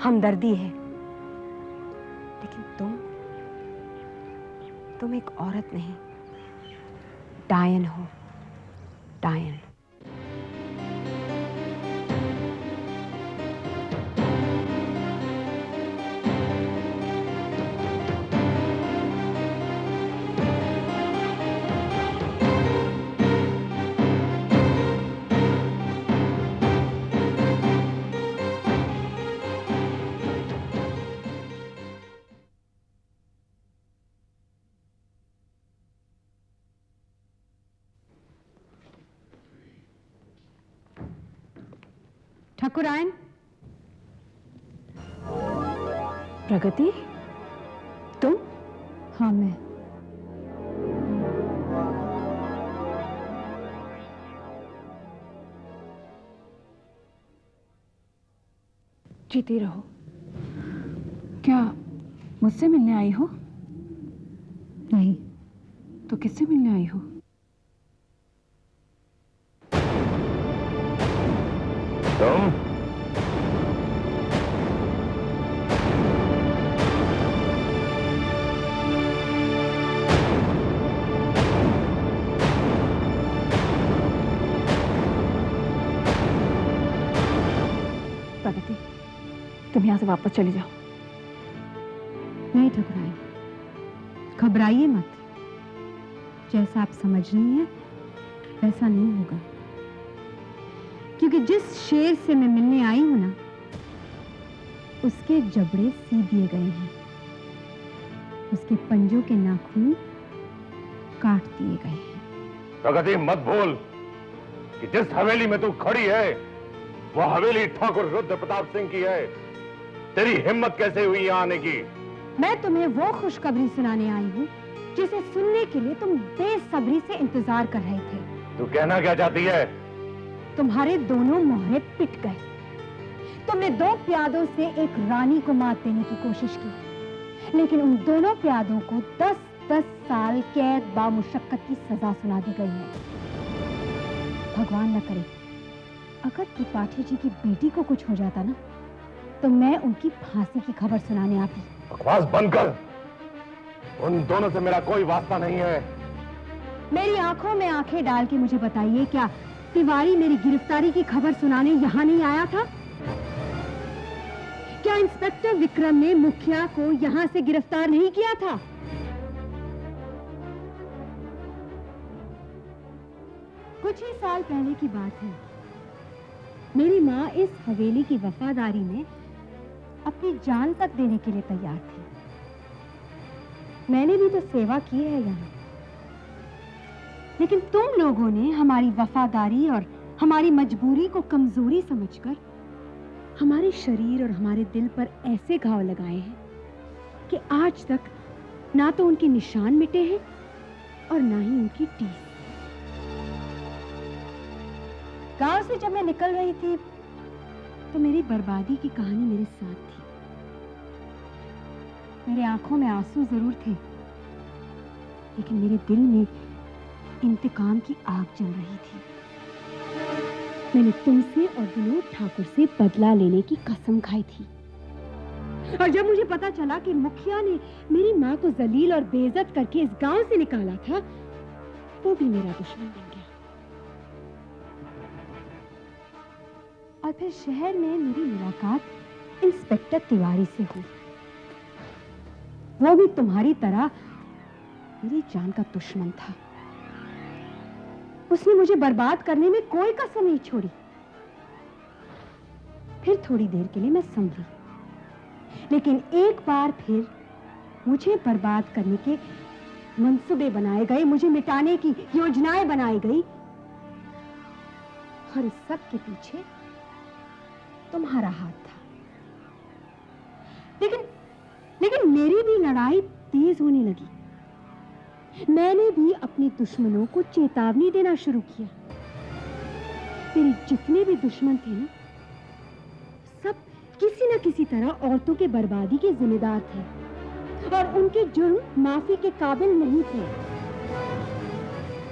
हमदर्दी है, लेकिन तुम एक औरत नहीं, डायन हो, डायन। ठाकुरायन। प्रगति, तुम? हाँ, मैं। जीती रहो। क्या मुझसे मिलने आई हो? नहीं। तो किससे मिलने आई हो? तुम? प्रगति, तुम यहाँ से वापस चली जाओ। नहीं ठाकुरायन, घबराइए मत। जैसा आप समझ रही हैं वैसा नहीं होगा, क्योंकि जिस शेर से मैं मिलने आई हूं ना, उसके जबड़े सी दिए गए हैं, उसके पंजों के नाखून काट दिए गए हैं। प्रगति, मत भूल कि जिस हवेली में तू खड़ी है वो हवेली ठाकुर रुद्र प्रताप सिंह की है। तेरी हिम्मत कैसे हुई यहाँ आने की? मैं तुम्हें वो खुशखबरी सुनाने आई हूँ जिसे सुनने के लिए तुम बेसब्री से इंतजार कर रहे थे। तू कहना क्या चाहती है? तुम्हारे दोनों मोहरे पिट गए। तुमने 2 प्यादों से एक रानी को मात देने की कोशिश की, लेकिन उन दोनों प्यादों को 10-10 साल कैद बामुशक्कत की सजा सुना दी गई है। भगवान न करे अगर त्रिपाठी जी की बेटी को कुछ हो जाता ना, तो मैं उनकी फांसी की खबर सुनाने आती। बकवास बंद कर। उन दोनों से मेरा कोई वास्ता नहीं है। मेरी आंखों में आंखें डाल के मुझे बताइए, क्या तिवारी मेरी गिरफ्तारी की खबर सुनाने यहां नहीं आया था? क्या इंस्पेक्टर विक्रम ने मुखिया को यहां से गिरफ्तार नहीं किया था? कुछ ही साल पहले की बात है। मेरी माँ इस हवेली की वफादारी में अपनी जान तक देने के लिए तैयार थी। मैंने भी तो सेवा की है यहाँ, लेकिन तुम लोगों ने हमारी वफादारी और हमारी मजबूरी को कमजोरी समझकर हमारे शरीर और हमारे दिल पर ऐसे घाव लगाए हैं कि आज तक ना तो उनके निशान मिटे हैं और ना ही उनकी टीस। गांव से जब मैं निकल रही थी तो मेरी बर्बादी की कहानी मेरे साथ थी। मेरे आंखों में आंसू जरूर थे, लेकिन मेरे दिल में इंतकाम की आग जल रही थी। मैंने तुमसे और विनोद ठाकुर से बदला लेने की कसम खाई थी, और जब मुझे पता चला कि मुखिया ने मेरी माँ को जलील और बेइज्जत करके इस गांव से निकाला था, वो भी मेरा दुश्मन बन गया। और फिर शहर में मेरी मुलाकात इंस्पेक्टर तिवारी से हुई। वो भी तुम्हारी तरह मेरी जान का दुश्मन था। उसने मुझे बर्बाद करने में कोई कसर नहीं छोड़ी। फिर थोड़ी देर के लिए मैं संभली, लेकिन एक बार फिर मुझे बर्बाद करने के मंसूबे बनाए गए, मुझे मिटाने की योजनाएं बनाई गई, और इस सब के पीछे तुम्हारा हाथ था। लेकिन मेरी भी लड़ाई तेज होने लगी। मैंने भी अपने दुश्मनों को चेतावनी देना शुरू किया। मेरे जितने भी दुश्मन थे ना, सब किसी न किसी तरह औरतों के बर्बादी के जिम्मेदार थे और उनके जुर्म माफी के काबिल नहीं थे।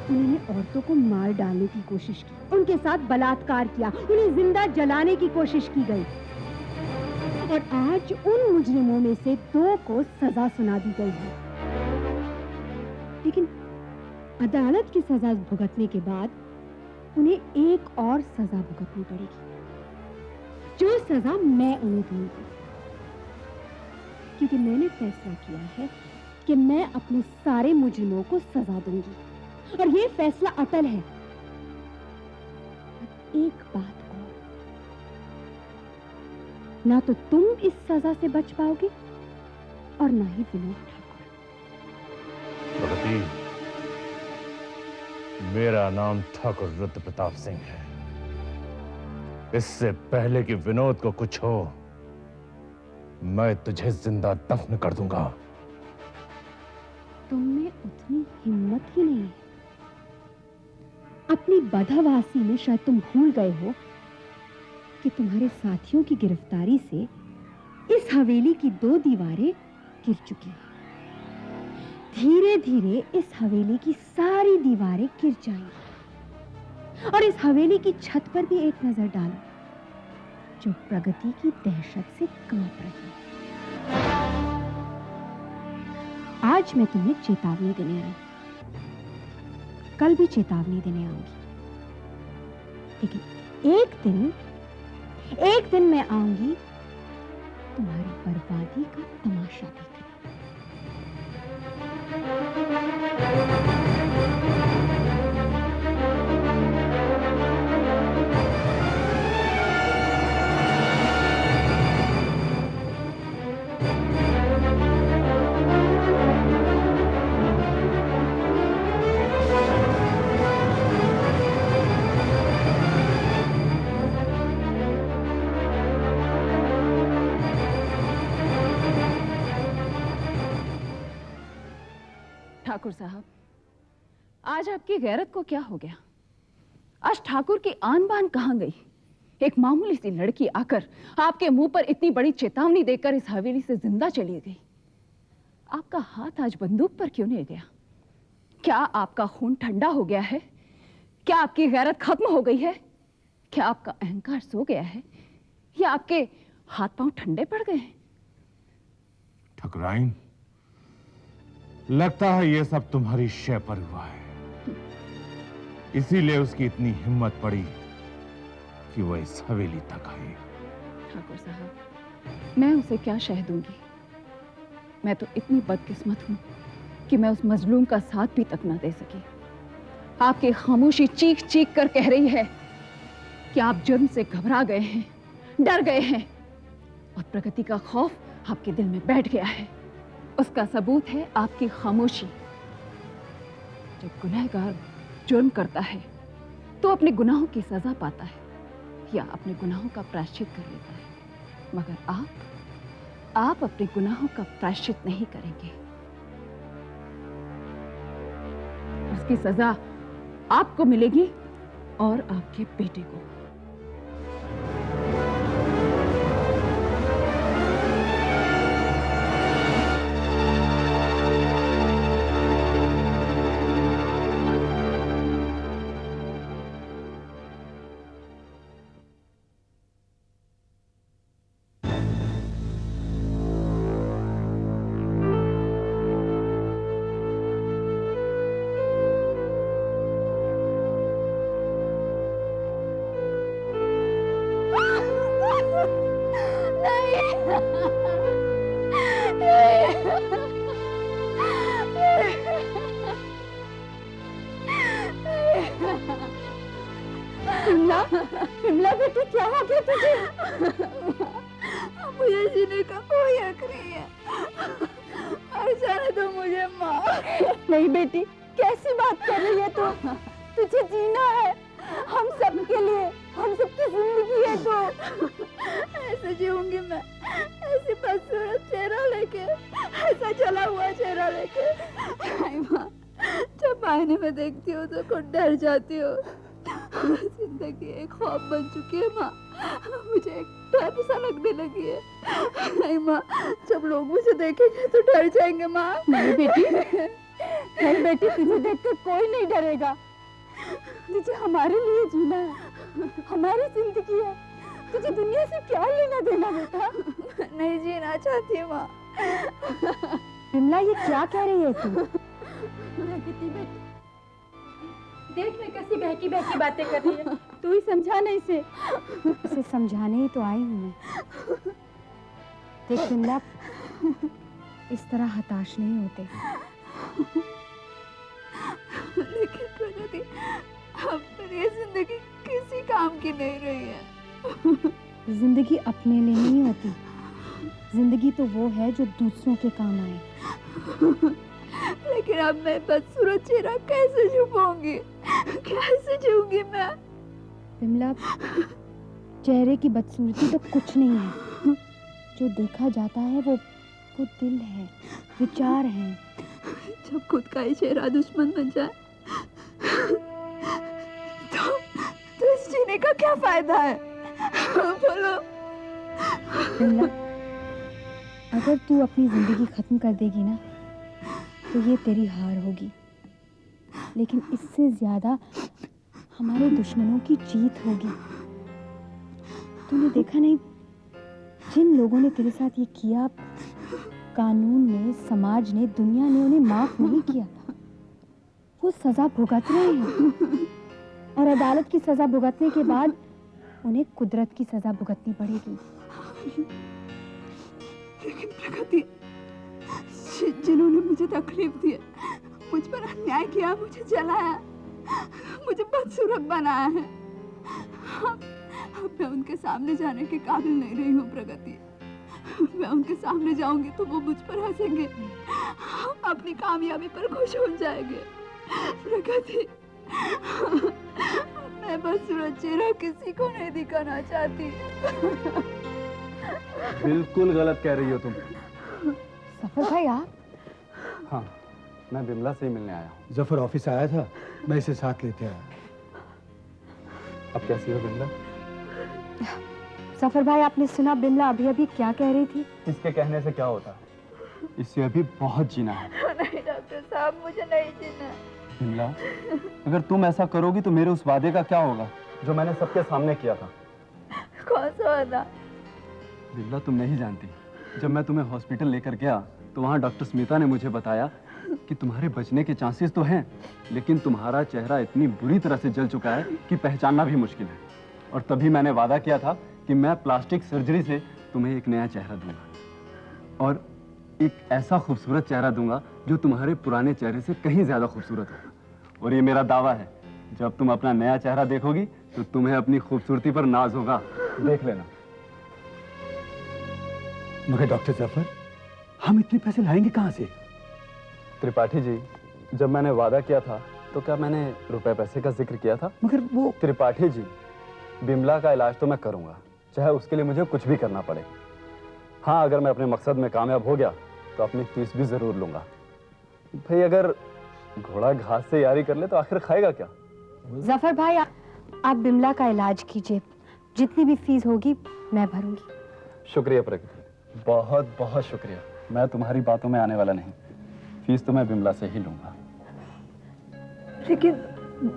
उन्होंने औरतों को मार डालने की कोशिश की, उनके साथ बलात्कार किया, उन्हें जिंदा जलाने की कोशिश की गई। और आज उन मुजरिमों में से 2 को सजा सुना दी गई है। लेकिन अदालत की सजा भुगतने के बाद उन्हें एक और सजा भुगतनी पड़ेगी, जो सजा मैं उन्हें दूंगी, क्योंकि मैंने फैसला किया है कि मैं अपने सारे मुजरिमों को सजा दूंगी और ये फैसला अटल है। एक बात और, ना तो तुम इस सजा से बच पाओगे और ना ही विनोद ठाकुर। प्रगति, मेरा नाम ठाकुर रुद्र प्रताप सिंह है। इससे पहले कि विनोद को कुछ हो, मैं तुझे जिंदा दफन कर दूंगा। तुम में उतनी हिम्मत ही नहीं है। अपनी बदहवासी में शायद तुम भूल गए हो कि तुम्हारे साथियों की गिरफ्तारी से इस हवेली की 2 दीवारें गिर चुकी हैं। धीरे धीरे इस हवेली की सारी दीवारें गिर जाएंगी और इस हवेली की छत पर भी एक नजर डालो, जो प्रगति की दहशत से कांप रही है। आज मैं तुम्हें चेतावनी देने आई, कल भी चेतावनी देने आऊंगी, लेकिन एक दिन मैं आऊंगी तुम्हारी बर्बादी का तमाशा देखने। ठाकुर साहब, आज आपकी गैरत को क्या हो गया? आज ठाकुर की आन बान कहां गई? एक मामूली सी लड़की आकर आपके मुंह पर इतनी बड़ी चेतावनी देकर इस हवेली से जिंदा चली गई। आपका हाथ आज बंदूक पर क्यों नहीं गया? क्या आपका खून ठंडा हो गया है? क्या आपकी गैरत खत्म हो गई है? क्या आपका अहंकार सो गया है या आपके हाथ पांव ठंडे पड़ गए हैं? ठकुराइन, लगता है ये सब तुम्हारी शय पर हुआ है, इसीलिए उसकी इतनी हिम्मत पड़ी कि वो इस हवेली तक आई। ठाकुर साहब, मैं उसे क्या शह दूंगी? मैं तो इतनी बदकिस्मत हूं कि मैं उस मजलूम का साथ भी तक ना दे सकी। आपकी खामोशी चीख चीख कर कह रही है कि आप जुर्म से घबरा गए हैं, डर गए हैं और प्रगति का खौफ आपके दिल में बैठ गया है। उसका सबूत है आपकी खामोशी। जब गुनहगार जुर्म करता है तो अपने गुनाहों की सजा पाता है या अपने गुनाहों का प्रायश्चित कर लेता है, मगर आप अपने गुनाहों का प्रायश्चित नहीं करेंगे। उसकी सजा आपको मिलेगी और आपके बेटे को। विमला बेटी, क्या हो गया तुझे? मुझे जीने का कोई हक नहीं है। जाने दो मुझे माँ। नहीं बेटी, कैसी बात कर रही है तू? तुझे जीना है, हम सबके लिए, हम सबकी जिंदगी है तो। ऐसे जीऊंगी मैं, ऐसे बदसूरत चेहरा लेके, ऐसा जला हुआ चेहरा लेके। माँ, जब आईने में देखती हूँ तो खुद डर जाती हूँ। जिंदगी एक ख्वाब बन चुकी है माँ, मुझे एक डर सा लगने लगी है। नहीं माँ, जब लोग मुझे देखेंगे तो डर जाएंगे माँ। नहीं बेटी, नहीं बेटी, तुझे देखकर कोई नहीं डरेगा। तुझे हमारे लिए जीना है, हमारी जिंदगी है, तुझे दुनिया से क्या लेना देना बेटा? नहीं जीना चाहती माँ। बिमला, ये क्या कह रही है तू? देख मैं कैसी बहकी बहकी बातें कर रही है। तू ही समझा ना इसे। इसे समझाने ही तो आई हूँ मैं। देख बिमला, इस तरह हताश नहीं होते। लेकिन प्रगति, अब मेरी ये जिंदगी किसी काम की नहीं रही है। जिंदगी अपने लिए नहीं होती, जिंदगी तो वो है जो दूसरों के काम आए। लेकिन अब मैं बदसूरत चेहरा कैसे छुपाऊंगी, कैसे जीऊंगी मैं? बिमला, चेहरे की बदसूरती तो कुछ नहीं है। जो देखा जाता है वो दिल है, विचार है। जब खुद का ही चेहरा दुश्मन बन जाए तो इस जीने का क्या फायदा है? बोलो। बिमला, अगर तू अपनी जिंदगी खत्म कर देगी ना तो ये तेरी हार होगी, लेकिन इससे ज्यादा हमारे दुश्मनों की जीत होगी। तूने देखा नहीं, जिन लोगों ने तेरे साथ ये किया, कानून ने, समाज ने, दुनिया ने उन्हें माफ नहीं किया। वो सजा भुगत रहे हैं और अदालत की सजा भुगतने के बाद उन्हें कुदरत की सजा भुगतनी पड़ेगी। लेकिन प्रगति, जिन्होंने मुझे तकलीफ दी, मुझ पर अन्याय किया, मुझे जलाया, मुझे बदसूरत बनाया है, अब मैं उनके सामने जाने के काबिल नहीं रही हूँ प्रगति। मैं उनके सामने जाऊंगी तो वो मुझ पर हंसेंगे, अपनी कामयाबी पर खुश हो जाएंगे। प्रगति, मैं बदसूरत चेहरा किसी को नहीं दिखाना चाहती। बिल्कुल गलत कह रही हो तुम। सफर भाई, आप? हाँ, मैं बिमला से ही मिलने आया हूँ। जफर ऑफिस आया था, मैं इसे साथ लेते आया। अब कैसी हो बिमला? सफर भाई, आपने सुना बिमला अभी अभी क्या कह रही थी? इसके कहने से क्या होता है? इससे अभी बहुत जीना है। नहीं डॉक्टर साहब, मुझे नहीं जीना। बिमला, अगर तुम ऐसा करोगी तो मेरे उस वादे का क्या होगा जो मैंने सबके सामने किया था? कौन सा वादा? बिमला, तुम नहीं जानती, जब मैं तुम्हें हॉस्पिटल लेकर गया तो वहाँ डॉक्टर स्मिता ने मुझे बताया कि तुम्हारे बचने के चांसेस तो हैं, लेकिन तुम्हारा चेहरा इतनी बुरी तरह से जल चुका है कि पहचानना भी मुश्किल है। और तभी मैंने वादा किया था कि मैं प्लास्टिक सर्जरी से तुम्हें एक नया चेहरा दूंगा और एक ऐसा खूबसूरत चेहरा दूंगा जो तुम्हारे पुराने चेहरे से कहीं ज्यादा खूबसूरत होगा। और ये मेरा दावा है, जब तुम अपना नया चेहरा देखोगी तो तुम्हें अपनी खूबसूरती पर नाज होगा। देख लेना। मगर डॉक्टर जफर, हम इतने पैसे लाएंगे कहाँ से? त्रिपाठी जी, जब मैंने वादा किया था तो क्या मैंने रुपए पैसे का जिक्र किया था? मगर वो त्रिपाठी जी, बिमला का इलाज तो मैं करूंगा, चाहे उसके लिए मुझे कुछ भी करना पड़े। हाँ, अगर मैं अपने मकसद में कामयाब हो गया तो अपनी फीस भी जरूर लूंगा। भाई, अगर घोड़ा घास से यारी कर ले तो आखिर खाएगा क्या? जफर भाई, आप बिमला का इलाज कीजिए, जितनी भी फीस होगी मैं भरूंगी। शुक्रिया प्रगति, बहुत बहुत शुक्रिया। मैं तुम्हारी बातों में आने वाला नहीं, फीस तो मैं बिमला से ही लूंगा। लेकिन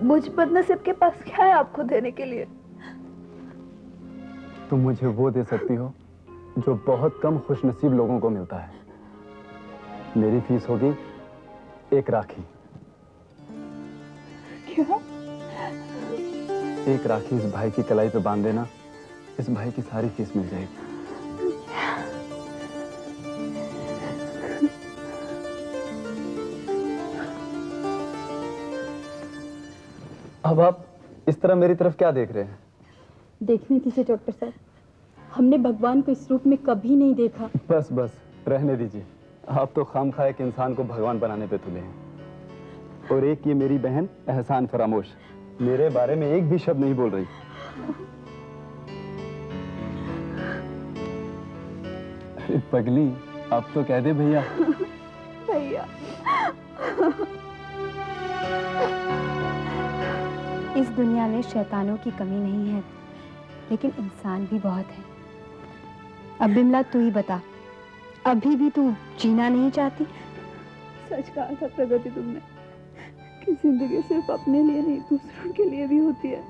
मुझ बदनसीब के पास क्या है आपको देने के लिए? तुम मुझे वो दे सकती हो जो बहुत कम खुशनसीब लोगों को मिलता है। मेरी फीस होगी 1 राखी। क्या? 1 राखी इस भाई की कलाई पे बांध देना, इस भाई की सारी फीस मिल जाएगी। अब आप इस तरह मेरी तरफ क्या देख रहे हैं? देखने किसे डॉक्टर साहब, हमने भगवान को इस रूप में कभी नहीं देखा। बस बस रहने दीजिए, आप तो खामखा एक इंसान को भगवान बनाने पे तुले हैं। और एक ये मेरी बहन एहसान फरामोश मेरे बारे में एक भी शब्द नहीं बोल रही। अरे पगली, अब तो कह दे भैया। भैया, इस दुनिया में शैतानों की कमी नहीं है, लेकिन इंसान भी बहुत है। अब बिमला, तू ही बता, अभी भी तू जीना नहीं चाहती? सच कहा था प्रगति तुमने कि जिंदगी सिर्फ अपने लिए नहीं दूसरों के लिए भी होती है।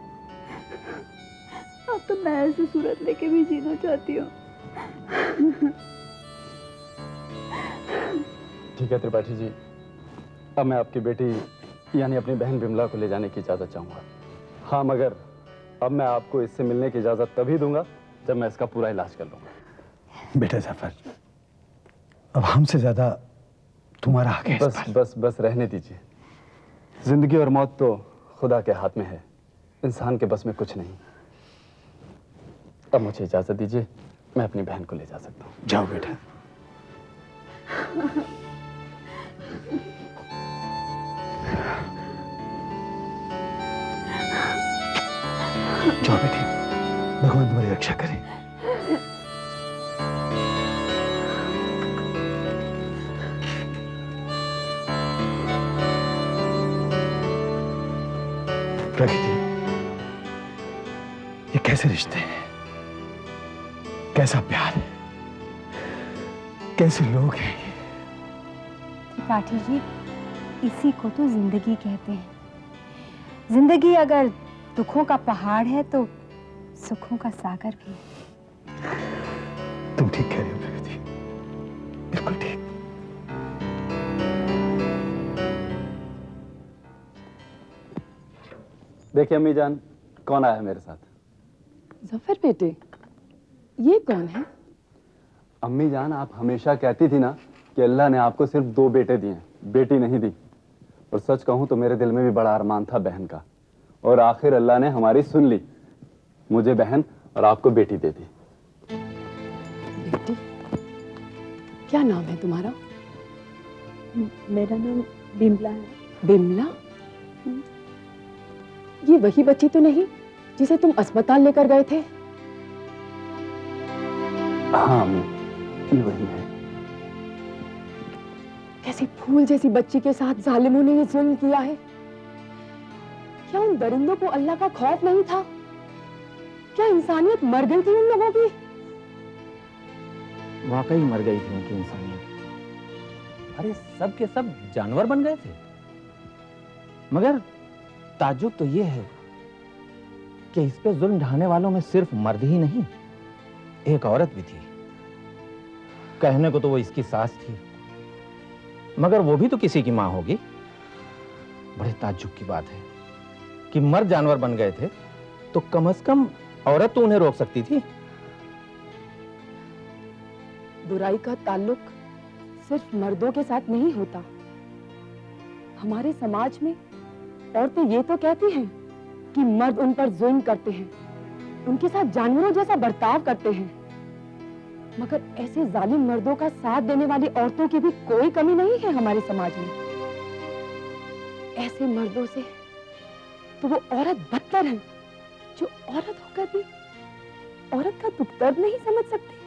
अब तो मैं ऐसी सूरत लेके भी जीना चाहती हूँ। ठीक है त्रिपाठी जी, अब मैं आपकी बेटी यानी अपनी बहन बिमला को ले जाने की इजाजत चाहूंगा। हाँ, मगर अब मैं आपको इससे मिलने की इजाजत तभी दूंगा जब मैं इसका पूरा इलाज कर लूंगा। बेटा जफर, अब हमसे ज्यादा तुम्हारा हक है इस बस पर। बस बस रहने दीजिए। जिंदगी और मौत तो खुदा के हाथ में है, इंसान के बस में कुछ नहीं। अब मुझे इजाजत दीजिए, मैं अपनी बहन को ले जा सकता हूँ। जाओ बेटा। जाओ बेटी, भगवान तुम्हारी रक्षा करे। प्रकृति, ये कैसे रिश्ते हैं, कैसा प्यार है, कैसे लोग हैं ये। त्रिपाठी जी, इसी को तो जिंदगी कहते हैं। जिंदगी अगर दुखों का पहाड़ है तो सुखों का सागर भी। तुम ठीक कह रही हो प्रकृति, बिल्कुल ठीक। देखिए अम्मी जान, कौन आया है मेरे साथ। जफर बेटे, ये कौन है? अम्मी जान, आप हमेशा कहती थी ना कि अल्लाह ने आपको सिर्फ 2 बेटे दिए, बेटी नहीं दी। और सच कहूं तो मेरे दिल में भी बड़ा अरमान था बहन का, और आखिर अल्लाह ने हमारी सुन ली, मुझे बहन और आपको बेटी दे दी। बेटी, क्या नाम है तुम्हारा? मेरा नाम बिमला है। बिमला? ये वही बच्ची तो नहीं जिसे तुम अस्पताल लेकर गए थे? हाँ अम्मी, ये वही है। कैसी फूल जैसी बच्ची के साथ जालिमों ने ये जुल्म किया है। क्या उन दरिंदों को अल्लाह का खौफ नहीं था? क्या इंसानियत मर गई थी उन लोगों की? वाकई मर गई थी उनकी इंसानियत। अरे सब के सब जानवर बन गए थे। मगर ताज्जुब तो ये है कि इस पे जुल्म ढाने वालों में सिर्फ मर्द ही नहीं, एक औरत भी थी। कहने को तो वो इसकी सास थी, मगर वो भी तो किसी की मां होगी। बड़े ताज्जुब की बात है कि मर्द जानवर बन गए थे तो कम से कम औरत तो उन्हें रोक सकती थी। बुराई का ताल्लुक सिर्फ मर्दों के साथ नहीं होता। हमारे समाज में औरतें ये तो कहती हैं कि मर्द उन पर जुल्म करते हैं, उनके साथ जानवरों जैसा बर्ताव करते हैं। मगर ऐसे जालिम मर्दों का साथ देने वाली औरतों की भी कोई कमी नहीं है हमारे समाज में। ऐसे मर्दों से तो वो औरत बदतर है जो औरत होकर भी औरत का दुख दर्द नहीं समझ सकती।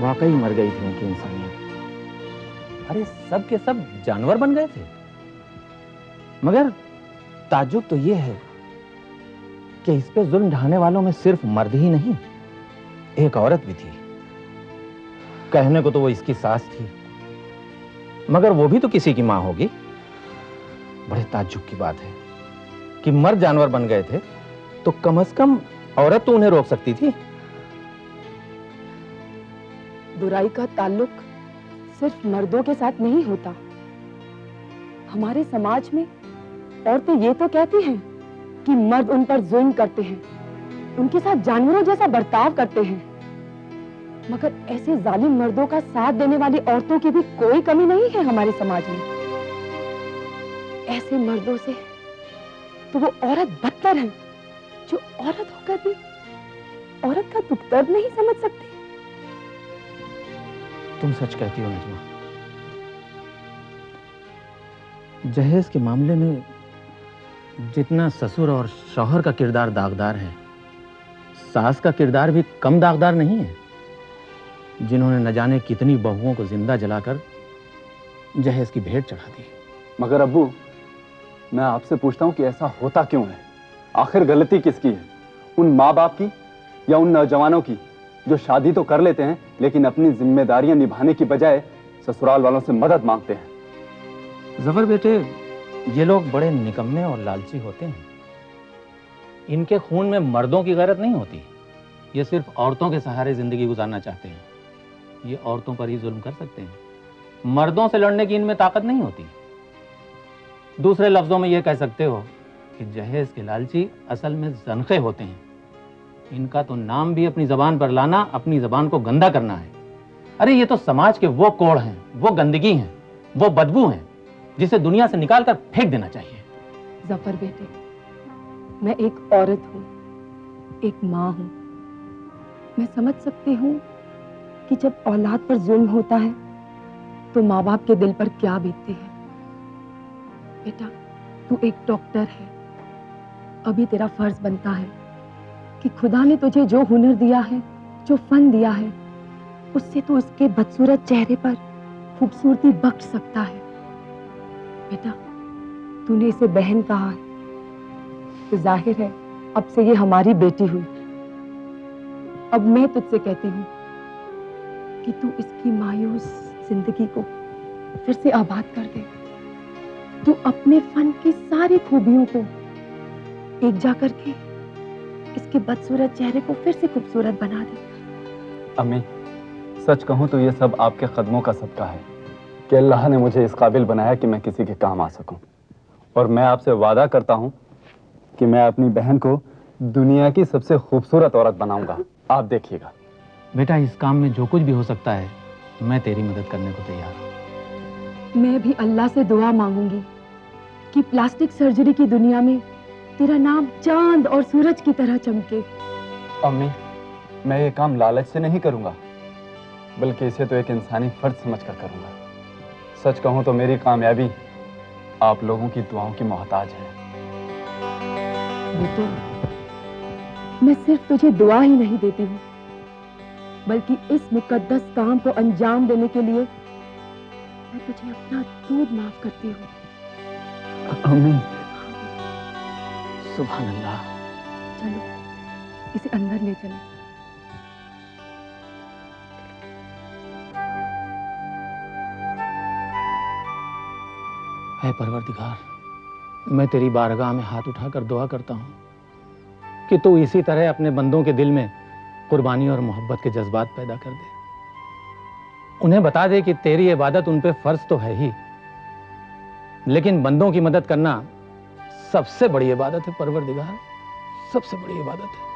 वाकई मर गई थी उनकी इंसानियत। अरे सब के सब जानवर बन गए थे। मगर ताज्जुब तो ये है कि इस पे जुल्म ढाने वालों में सिर्फ मर्द ही नहीं, एक औरत भी थी। कहने को तो वो इसकी सास थी, मगर वो भी तो किसी की मां होगी। बड़े ताज्जुब की बात है कि मर्द जानवर बन गए थे तो कम से कम औरत तो उन्हें रोक सकती थी। बुराई का ताल्लुक सिर्फ मर्दों के साथ नहीं होता। हमारे समाज में औरतें ये तो कहती हैं कि मर्द उन पर जुल्म करते हैं, उनके साथ जानवरों जैसा बर्ताव करते हैं। मगर ऐसे जालिम मर्दों का साथ देने वाली औरतों की भी कोई कमी नहीं है हमारे समाज में। ऐसे मर्दों से तो वो औरत बदतर है जो औरत होकर भी औरत का दुख दर्द नहीं समझ सकती। तुम सच कहती हो नजमा। जहेज के मामले में जितना ससुर और शौहर का किरदार दागदार है, सास का किरदार भी कम दागदार नहीं है, जिन्होंने न जाने कितनी बहुओं को जिंदा जलाकर जहेज की भेंट चढ़ा दी। मगर अब्बू, मैं आपसे पूछता हूँ कि ऐसा होता क्यों है? आखिर गलती किसकी है, उन माँ बाप की या उन नौजवानों की जो शादी तो कर लेते हैं लेकिन अपनी जिम्मेदारियां निभाने की बजाय ससुराल वालों से मदद मांगते हैं? जफर बेटे, ये लोग बड़े निकम्मे और लालची होते हैं। इनके खून में मर्दों की गैरत नहीं होती। ये सिर्फ औरतों के सहारे जिंदगी गुजारना चाहते हैं। ये औरतों पर ही जुल्म कर सकते हैं। मर्दों से लड़ने की इनमें ताकत नहीं होती। दूसरे लफ्जों में ये कह सकते हो कि जहेज के लालची असल में ज़नख़े होते हैं। इनका तो नाम भी अपनी जबान पर लाना, अपनी जबान को गंदा करना है। अरे ये तो समाज के वो कोड़ हैं, वो गंदगी हैं, वो बदबू हैं जिसे दुनिया से निकाल कर फेंक देना चाहिए। जफर बेटे, मैं एक औरत हूँ, एक माँ हूँ। मैं समझ सकती हूँ कि जब औलाद पर जुल्म होता है तो माँ बाप के दिल पर क्या बीतती है। बेटा, तू एक डॉक्टर है। अभी तेरा फर्ज बनता है कि खुदा ने तुझे जो हुनर दिया है, जो फन दिया है, उससे तू इसके बदसूरत चेहरे पर खूबसूरती बख्श सकता है। बेटा, तूने इसे बहन कहा है तो जाहिर है अब से ये हमारी बेटी हुई। अब मैं तुझसे कहती हूँ कि तू इसकी मायूस जिंदगी को फिर से आबाद कर दे। तू अपने फन की सारी खूबियों को एक जा करके इसके बदसूरत चेहरे को फिर से खूबसूरत बना दे। अम्मी, सच कहूं तो ये सब आपके कदमों का सदका है कि अल्लाह ने मुझे इस काबिल बनाया कि मैं किसी के काम आ सकूं। और मैं आपसे वादा करता हूं कि मैं अपनी बहन को दुनिया की सबसे खूबसूरत औरत बनाऊंगा। आप देखिएगा। बेटा, इस काम में जो कुछ भी हो सकता है, मैं तेरी मदद करने को तैयार हूँ। मैं भी अल्लाह से दुआ मांगूंगी कि प्लास्टिक सर्जरी की दुनिया में तेरा नाम चांद और सूरज की तरह चमके। अम्मी, मैं ये काम लालच से नहीं करूंगा, बल्कि इसे तो एक इंसानी फर्ज समझकर करूंगा। सच कहूं तो मेरी कामयाबी आप लोगों की दुआओं की मोहताज है। बेटे, मैं सिर्फ तुझे दुआ ही नहीं देती हूँ, बल्कि इस मुकद्दस काम को अंजाम देने के लिए मैं तुझे अपना दूध माफ करती हूँ। अम्मी, सुभान अल्लाह। चलो, इसे अंदर ले चलो। है परवरदिगार, मैं तेरी बारगाह में हाथ उठाकर दुआ करता हूँ कि तू इसी तरह अपने बंदों के दिल में कुर्बानी और मोहब्बत के जज्बात पैदा कर दे। उन्हें बता दे कि तेरी इबादत उन पे फर्ज तो है ही, लेकिन बंदों की मदद करना सबसे बड़ी इबादत है परवरदिगार, सबसे बड़ी इबादत है।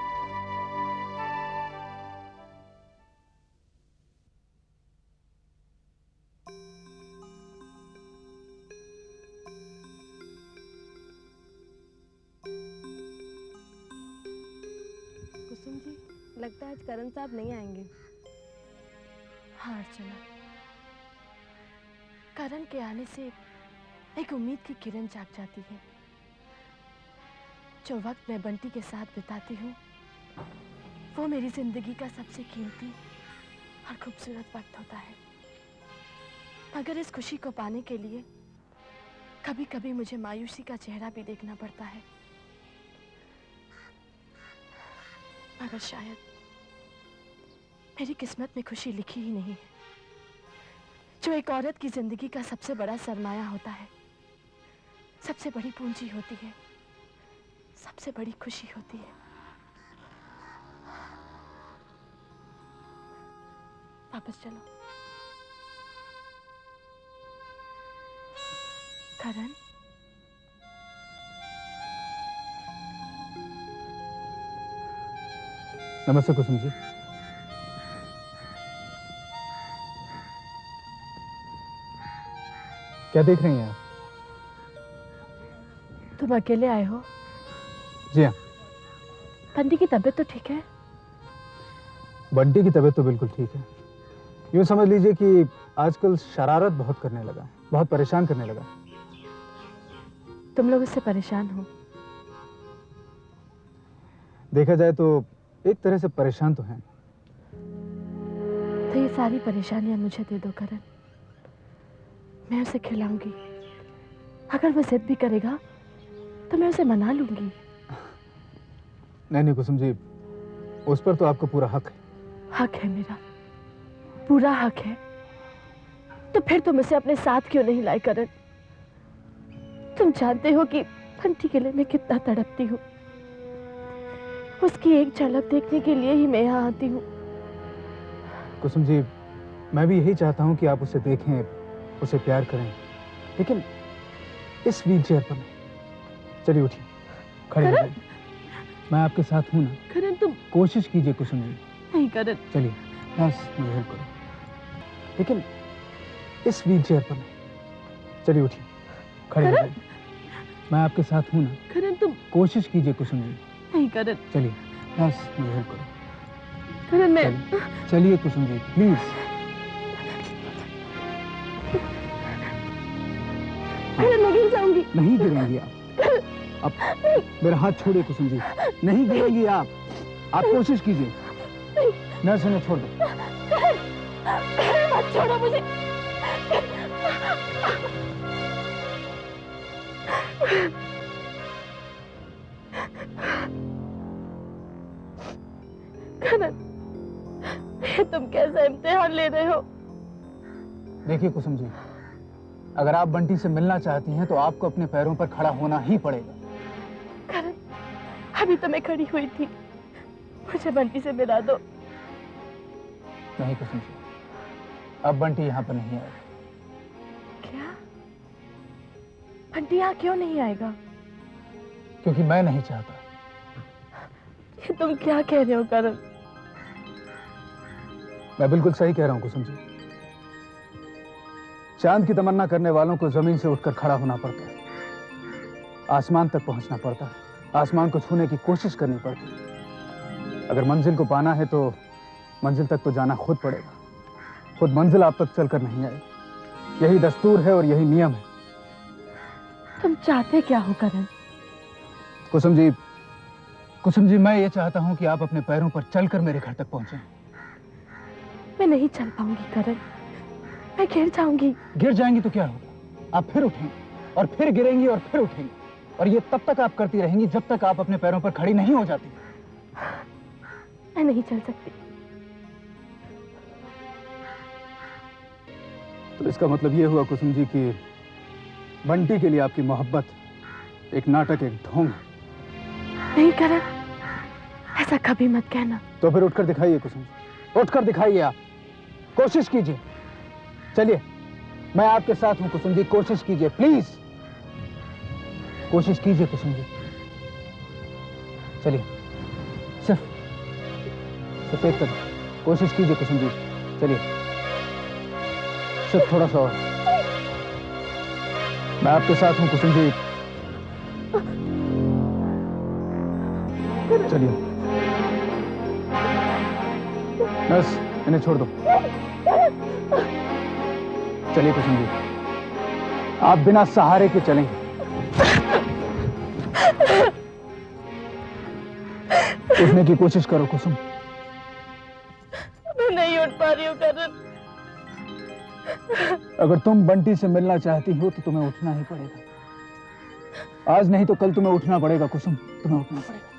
कुसुम जी, लगता है आज करण साहब नहीं आएंगे। हाँ अर्चना, करण के आने से एक उम्मीद की किरण जाग जाती है। जो वक्त मैं बंटी के साथ बिताती हूँ, वो मेरी जिंदगी का सबसे कीमती और खूबसूरत वक्त होता है। मगर इस खुशी को पाने के लिए कभी कभी मुझे मायूसी का चेहरा भी देखना पड़ता है। मगर शायद मेरी किस्मत में खुशी लिखी ही नहीं है, जो एक औरत की जिंदगी का सबसे बड़ा सरमाया होता है, सबसे बड़ी पूंजी होती है, सबसे बड़ी खुशी होती है। वापस चलो। करण, नमस्ते कुसुम जी। क्या देख रही हैं आप? तुम अकेले आए हो? जी हाँ। बंटी की तबीयत तो ठीक है? बंटी की तबीयत तो बिल्कुल ठीक है। यूँ समझ लीजिए कि आजकल शरारत बहुत करने लगा, बहुत परेशान करने लगा। तुम लोग इससे परेशान हो? देखा जाए तो एक तरह से परेशान तो हैं। तो ये सारी परेशानियां मुझे दे दो करण, मैं उसे खिलाऊंगी। अगर वो जिद भी करेगा तो मैं उसे मना लूंगी। नहीं कुसुम जी, उस पर तो आपका पूरा हक है। हक है मेरा, पूरा हक है। तो फिर तुम इसे अपने साथ क्यों नहीं लाए करण? तुम जानते हो कि बंटी के लिए मैं कितना तड़पती हूँ। उसकी एक झलक देखने के लिए ही मैं यहाँ आती हूँ। कुसुम जी, मैं भी यही चाहता हूँ कि आप उसे देखें, उसे प्यार करें, लेकिन इस व्हीलचेयर पर नहीं। चलिए उठिए, खड़े हो जाइए। मैं आपके साथ हूँ ना। करण तुम कोशिश कीजिए कुसुम जी। नहीं करण। चलिए बस मुझे हेल्प करो, लेकिन इस व्हीलचेयर पर नहीं। चलिए उठिए, खड़े हो जाइए। मैं आपके साथ हूँ ना। करण तुम कोशिश कीजिए कुसुम जी। नहीं करण। चलिए बस मुझे हेल्प करो। करण मैं चलिए कुसुम जी प्लीज। करण मैं गिर जाऊंगी। नहीं गिरेंगी आप। अब मेरा हाथ छोड़िए कुसुम जी, नहीं गिरेंगी आप। आप कोशिश कीजिए। नर्स ने छोड़ दो। मत छोड़ो मुझे। करण, ये तुम कैसा इम्तिहान ले रहे हो? देखिए कुसुम जी, अगर आप बंटी से मिलना चाहती हैं तो आपको अपने पैरों पर खड़ा होना ही पड़ेगा। करण, अभी तो मैं खड़ी हुई थी, मुझे बंटी से मिला दो। नहीं कुसुम जी, अब बंटी यहाँ पर नहीं आएगा। क्या? बंटी यहाँ क्यों नहीं आएगा? क्योंकि मैं नहीं चाहता। ये तुम क्या कह रहे हो करण? मैं बिल्कुल सही कह रहा हूँ कुसुम जी। चांद की तमन्ना करने वालों को जमीन से उठकर खड़ा होना पड़ता है, आसमान तक पहुंचना पड़ता है, आसमान को छूने की कोशिश करनी पड़ती है। अगर मंजिल को पाना है तो मंजिल तक तो जाना खुद पड़ेगा, खुद मंजिल आप तक चलकर नहीं आएगी। यही दस्तूर है और यही नियम है। तुम चाहते क्या हो करण? कुसुम जी मैं ये चाहता हूं कि आप अपने पैरों पर चलकर मेरे घर तक पहुंचे। मैं नहीं चल पाऊंगी करण, मैं गिर जाऊंगी। गिर जाएंगी तो क्या होगा? आप फिर उठेंगी और फिर गिरेंगी और फिर उठेंगी, और ये तब तक आप करती रहेंगी जब तक आप अपने पैरों पर खड़ी नहीं हो जाती। मैं नहीं चल सकती। तो इसका मतलब ये हुआ कुसुम जी कि बंटी के लिए आपकी मोहब्बत एक नाटक, एक ढोंग है। नहीं करण, ऐसा कभी मत कहना। तो फिर उठकर दिखाइए कुसुम जी, उठकर दिखाइए। आप कोशिश कीजिए। चलिए मैं आपके साथ हूं कुसुम जी, कोशिश कीजिए प्लीज, कोशिश कीजिए कुसुम जी। चलिए सिर्फ एक कदम कोशिश कीजिए कुसुम जी। चलिए सिर्फ थोड़ा सा और। मैं आपके साथ हूं कुसुम जी। चलिए बस इन्हें छोड़ दो। चलिए कुसुम जी, आप बिना सहारे के चलेंगे। उठने की कोशिश करो कुसुम। मैं नहीं उठ पा रही हूँ करण। अगर तुम बंटी से मिलना चाहती हो तो तुम्हें उठना ही पड़ेगा। आज नहीं तो कल तुम्हें उठना पड़ेगा कुसुम, तुम्हें उठना पड़ेगा।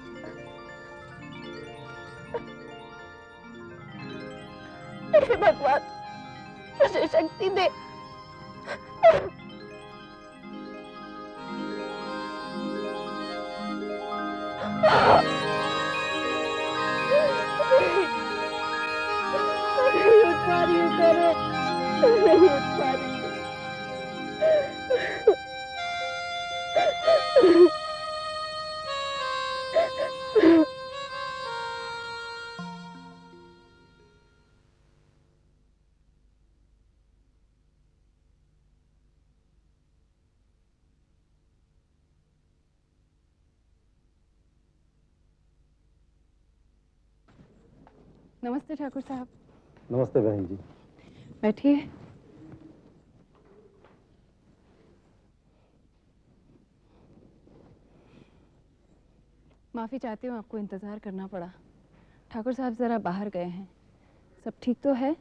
हे भगवान, मुझे शक्ति दे। नहीं उठ पा रही हूँ करण, नहीं उठ पा रही हूँ। नमस्ते ठाकुर साहब। नमस्ते बहन जी। बैठिए। माफी चाहती हूँ, आपको इंतजार करना पड़ा। ठाकुर साहब जरा बाहर गए हैं। सब ठीक तो है?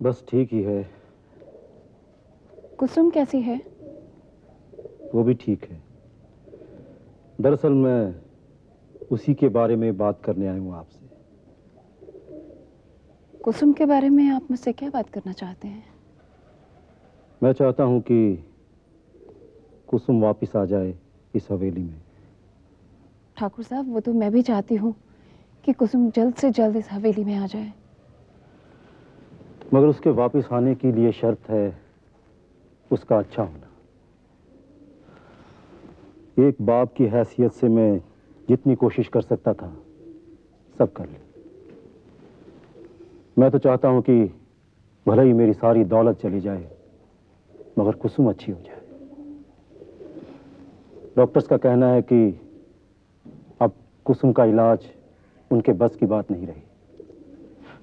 बस ठीक ही है। कुसुम कैसी है? वो भी ठीक है। दरअसल मैं उसी के बारे में बात करने आया हूँ आपसे। कुसुम के बारे में आप मुझसे क्या बात करना चाहते हैं? मैं चाहता हूँ कि कुसुम वापस आ जाए इस हवेली में। ठाकुर साहब, वो तो मैं भी चाहती हूँ कि कुसुम जल्द से जल्द इस हवेली में आ जाए, मगर उसके वापस आने के लिए शर्त है उसका अच्छा होना। एक बाप की हैसियत से मैं जितनी कोशिश कर सकता था सब कर ली। मैं तो चाहता हूं कि भले ही मेरी सारी दौलत चली जाए मगर कुसुम अच्छी हो जाए। डॉक्टर्स का कहना है कि अब कुसुम का इलाज उनके बस की बात नहीं रही,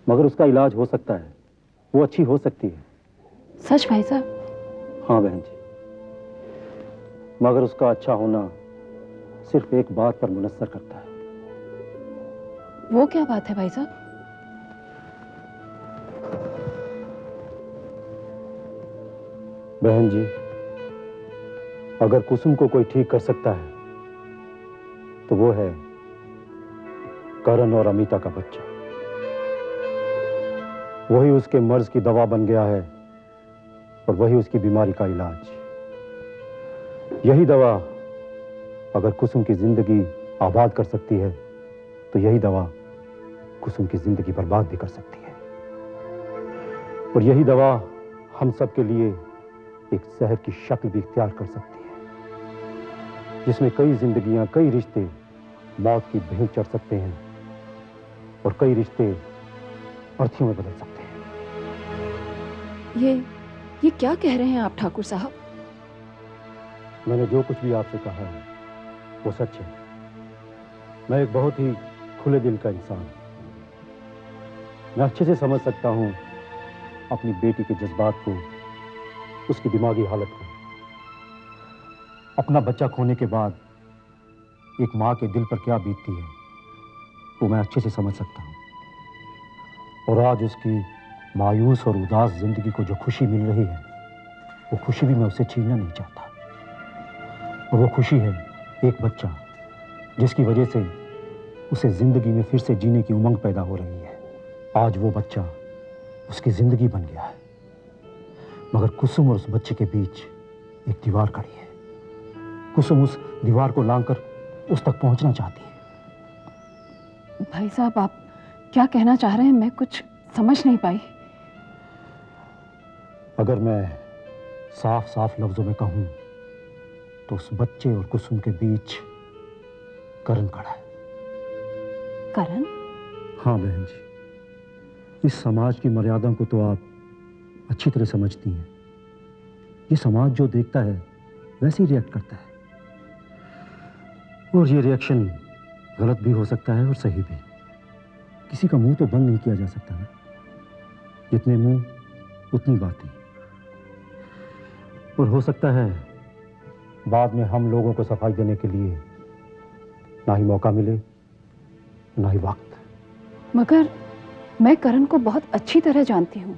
मगर उसका इलाज हो सकता है, वो अच्छी हो सकती है। सच भाई साहब? हाँ बहन जी, मगर उसका अच्छा होना सिर्फ एक बात पर मुनस्सर करता है। वो क्या बात है भाई साहब? बहन जी, अगर कुसुम को कोई ठीक कर सकता है तो वो है करण और अमिता का बच्चा। वही उसके मर्ज की दवा बन गया है और वही उसकी बीमारी का इलाज। यही दवा अगर कुसुम की जिंदगी आबाद कर सकती है तो यही दवा कुसुम की जिंदगी बर्बाद भी कर सकती है। और यही दवा हम सब के लिए एक जहर की शक्ल भी इख्तियार कर सकती है, जिसमें कई जिंदगियां, कई रिश्ते मौत की भेंट चढ़ सकते हैं और कई रिश्ते अर्थियों में बदल सकते हैं। ये क्या कह रहे हैं आप ठाकुर साहब? मैंने जो कुछ भी आपसे कहा है वो सच है। मैं एक बहुत ही खुले दिल का इंसान हूं। मैं अच्छे से समझ सकता हूं अपनी बेटी के जज्बात को, उसकी दिमागी हालत को। अपना बच्चा खोने के बाद एक माँ के दिल पर क्या बीतती है वो मैं अच्छे से समझ सकता हूं। और आज उसकी मायूस और उदास जिंदगी को जो खुशी मिल रही है वो खुशी भी मैं उसे छीनना नहीं चाहता। और वो खुशी है एक बच्चा जिसकी वजह से उसे जिंदगी में फिर से जीने की उमंग पैदा हो रही है। आज वो बच्चा उसकी जिंदगी बन गया है, मगर कुसुम और उस बच्चे के बीच एक दीवार खड़ी है। कुसुम उस दीवार को लांघकर उस तक पहुंचना चाहती है। भाई साहब, आप क्या कहना चाह रहे हैं? मैं कुछ समझ नहीं पाई। अगर मैं साफ साफ लफ्जों में कहूं तो उस बच्चे और कुसुम के बीच करण खड़ा है। करण? हाँ बहन जी, इस समाज की मर्यादा को तो आप अच्छी तरह समझती हैं। ये समाज जो देखता है वैसे ही रिएक्ट करता है, और ये रिएक्शन गलत भी हो सकता है और सही भी। किसी का मुंह तो बंद नहीं किया जा सकता ना। जितने मुंह उतनी बातें। और हो सकता है बाद में हम लोगों को सफाई देने के लिए ना ही मौका मिले ना ही वक्त। मगर मैं करण को बहुत अच्छी तरह जानती हूँ।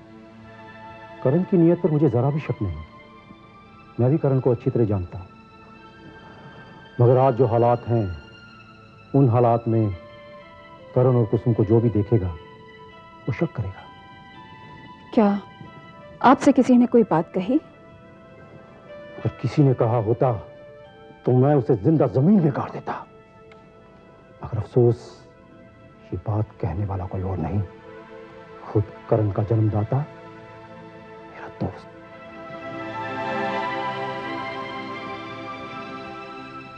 करण की नीयत पर मुझे जरा भी शक नहीं। मैं भी करण को अच्छी तरह जानता हूँ, मगर आज जो हालात हैं उन हालात में करण और कुसुम को जो भी देखेगा वो शक करेगा। क्या आपसे किसी ने कोई बात कही? अगर किसी ने कहा होता तो मैं उसे जिंदा जमीन में गाड़ देता। मगर अफसोस ये बात कहने वाला कोई और नहीं, खुद करण का जन्मदाता, मेरा दोस्त।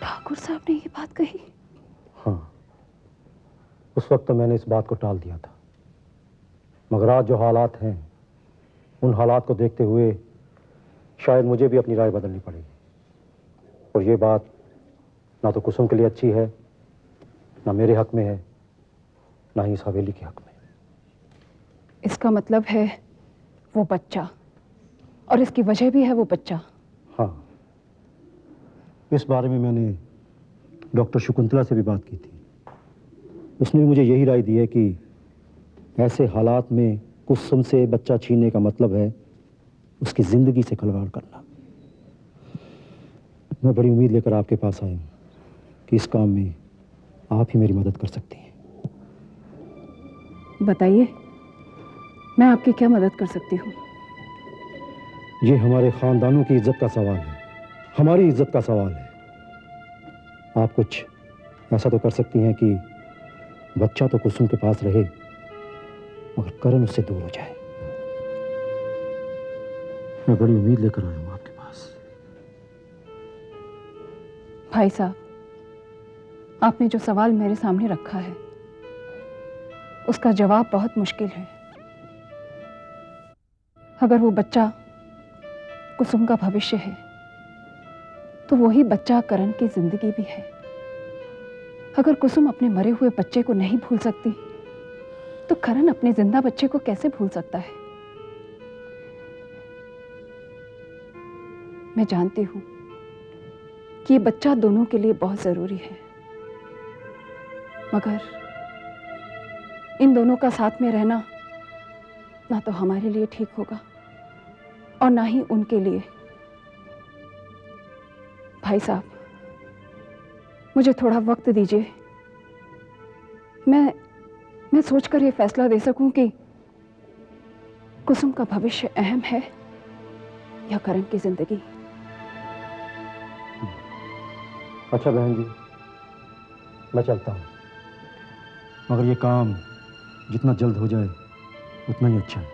ठाकुर साहब ने ये बात कही? हाँ, उस वक्त तो मैंने इस बात को टाल दिया था, मगर आज जो हालात हैं उन हालात को देखते हुए शायद मुझे भी अपनी राय बदलनी पड़ेगी। और ये बात ना तो कुसुम के लिए अच्छी है, ना मेरे हक में है, ना ही इस हवेली के हक में। इसका मतलब है वो बच्चा, और इसकी वजह भी है वो बच्चा। हाँ, इस बारे में मैंने डॉक्टर शकुंतला से भी बात की थी। उसने भी मुझे यही राय दी है कि ऐसे हालात में कुसुम से बच्चा छीनने का मतलब है उसकी जिंदगी से खिलवाड़ करना। मैं बड़ी उम्मीद लेकर आपके पास आया हूं कि इस काम में आप ही मेरी मदद कर सकती हैं। बताइए, मैं आपकी क्या मदद कर सकती हूँ? ये हमारे खानदानों की इज्जत का सवाल है। हमारी इज्जत का सवाल है। आप कुछ ऐसा तो कर सकती हैं कि बच्चा तो कुसुम के पास रहे मगर करण उससे दूर हो जाए। मैं बड़ी उम्मीद लेकर आया हूं आपके पास। भाई साहब, आपने जो सवाल मेरे सामने रखा है उसका जवाब बहुत मुश्किल है। अगर वो बच्चा कुसुम का भविष्य है तो वही बच्चा करण की जिंदगी भी है। अगर कुसुम अपने मरे हुए बच्चे को नहीं भूल सकती तो करण अपने जिंदा बच्चे को कैसे भूल सकता है? मैं जानती हूं कि ये बच्चा दोनों के लिए बहुत जरूरी है, मगर इन दोनों का साथ में रहना ना तो हमारे लिए ठीक होगा और ना ही उनके लिए। भाई साहब, मुझे थोड़ा वक्त दीजिए। मैं सोचकर ये फैसला दे सकूं कि कुसुम का भविष्य अहम है या करण की जिंदगी। अच्छा बहन जी, मैं चलता हूं, मगर ये काम जितना जल्द हो जाए उतना ही अच्छा है।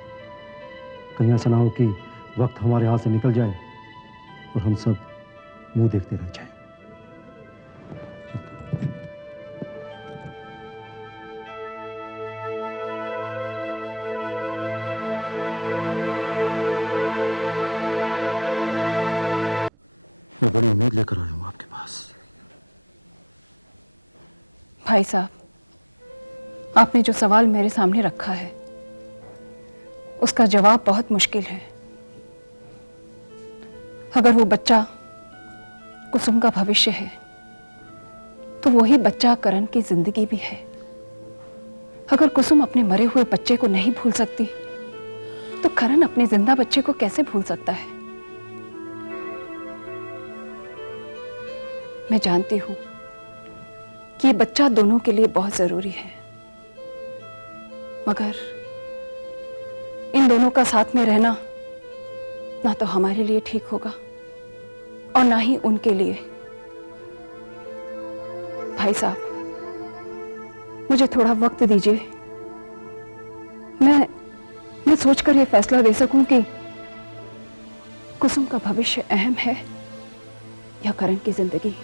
कहीं ऐसा ना हो कि वक्त हमारे हाथ से निकल जाए और हम सब मुंह देखते रह जाएं। मैं बड़ी उम्मीद लेकर आया हूं आपके पास। भाई साहब, आपने जो सवाल मेरे सामने रखा है उसका जवाब बहुत मुश्किल है। अगर वो बच्चा कुसुम का भविष्य है तो वही बच्चा करण की जिंदगी भी है। अगर कुसुम अपने मरे हुए बच्चे को नहीं भूल सकती तो करण अपने जिंदा बच्चे को कैसे भूल सकता है? मैं जानती हूं कि ये बच्चा दोनों के लिए बहुत जरूरी है, मगर इन दोनों का साथ में रहना ना तो हमारे लिए ठीक होगा और ना ही उनके लिए। भाई साहब, मुझे थोड़ा वक्त दीजिए। मैं सोचकर यह फैसला दे सकूं कि कुसुम का भविष्य अहम है या करण की जिंदगी।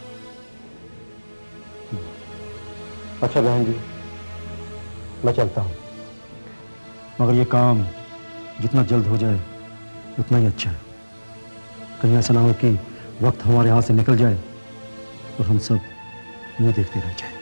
अच्छा बहन जी, मैं चलता हूं, मगर ये काम जितना जल्द हो जाए उतना ही अच्छा है। कहीं ऐसा ना हो कि वक्त हमारे हाथ से निकल जाए और हम सब मुंह देखते रह जाएं।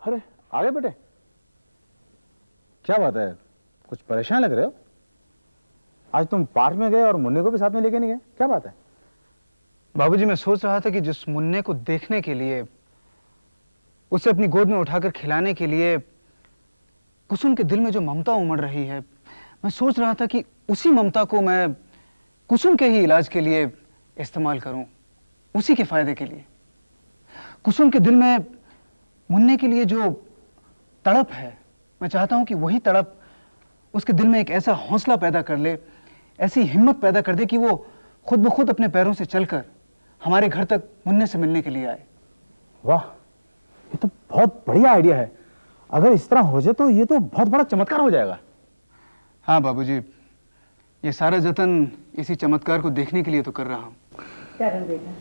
अरे आ गए बेटे, क्या बात है, कुछ परेशान लग रहे हो? आज तुम पार्क में गए और मुन्ने को भी साथ में लेके नहीं गए, क्या बात है? बाबूजी, मैं सोच रहा था कि जिस मुन्ने को देखने के लिए, उसे अपनी गोद में उठाकर खिलाने के लिए कुसुम के दिल में जो ममता उमड़ रही है, मैं सोच रहा था कि उसी ममता को मैं कुसुम के ही इलाज के लिए इस्तेमाल करूं, उसी के फायदे के लिए। कुसुम के दिल में मुन्ने के लिए जो तड़प है, मैं चाहता हूं कि वही तड़प उसके दिल में एक ऐसा हौसला पैदा कर ले, ऐसी हिम्मत पैदा कर दे कि वो खुद ब खुद अपने पैरों से चलकर हमारे घर तक मुन्ने से मिलने के लिए आए। वाह, ये तो बहुत बढ़िया आइडिया है। अगर इस तरह हो जाए तो ये तो बहुत बड़ा चमत्कार हो जाएगा। हाँ बाबूजी, ये सारा जतन इसी चमत्कार को देखने के लिए तो कर रहा हूँ। करण बेटा,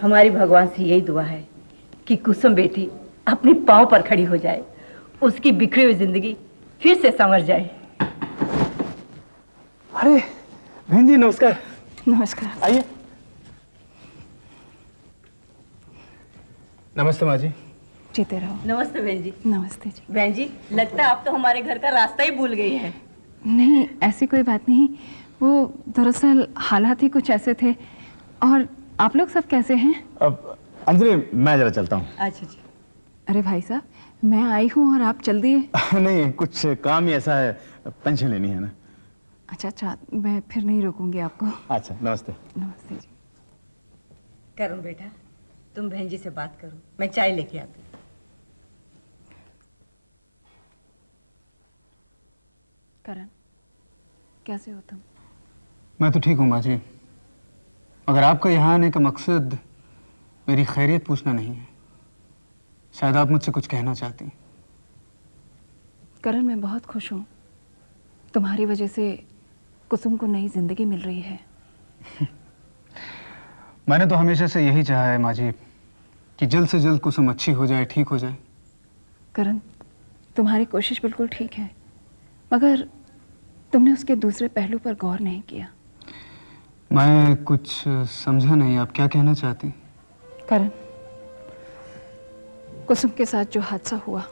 हमारी भगवान से यही दुआ है कि कुसुम बेटी अपने पांव पर खड़ी हो जाए, उसकी बिखरी हुई जिंदगी फिर से संवर जाए। अरे बहन जी, नमस्कार। नमस्कार। आइए। नमस्ते माँ जी। जीते रहो। नमस्ते बहन जी। नमस्ते जी। बहन जी, लगता है आप तो हमारे घर का रास्ता ही भूल गई हैं। नहीं, ऐसी कोई बात नहीं, वो दरअसल हालात ही कुछ ऐसे थे। और आप लोग सब कैसे हैं? अब अंजलि, मैं जरा चलता हूँ। अच्छा जी। अरे भाई साहब, मैं आई हूँ और आप चल दिए। नहीं, कुछ काम ही ऐसा है, पेंशन लेनी है ना। अच्छा, मैं फिर नहीं रोकूंगी आपको। अच्छा, नमस्ते। नमस्ते जी। करुण बेटा, तुम बहन जी से बात करो, मैं चाय लेके आती हूँ। करण, कैसे हो तुम? मैं तो ठीक हूँ माँ जी, मगर आपका यहाँ आने का मकसद मेरी खैरियत पूछना नहीं है। शायद आप मुझसे कुछ कहना चाहती हैं। करण, मैं बहुत खुश हूँ। तुम्हारी वजह से कुसुम को नई जिंदगी मिल रही है। मैंने तो हमेशा से यही चाहा है माँ जी कि जल्द से जल्द कुसुम अच्छी हो जाए, ठीक हो जाए। करण, तुम्हारी कोशिश बिल्कुल ठीक है, मगर तुमने उसके दूसरे पहलू पर गौर नहीं किया। मैं कुछ समझा नहीं, आप क्या कहना चाहती? करण, कुसुम के साथ जो हादसा हुआ